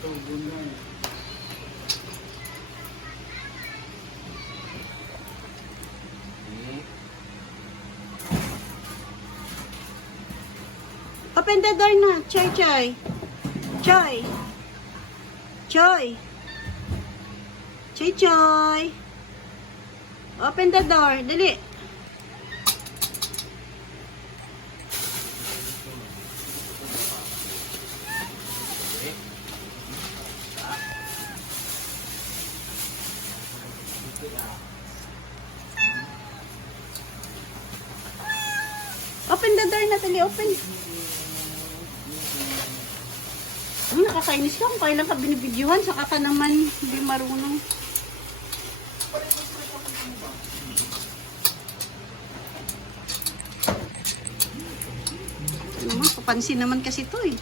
Open the door na, Choy Choy. Choy. Choy. Choy Choy. Open the door, dali. Open the door na, dali, open. Ay, nakakainis ka kung kailan ka binibidyohan, saka ka naman hindi marunong. Ano naman, papansin naman kasi to eh.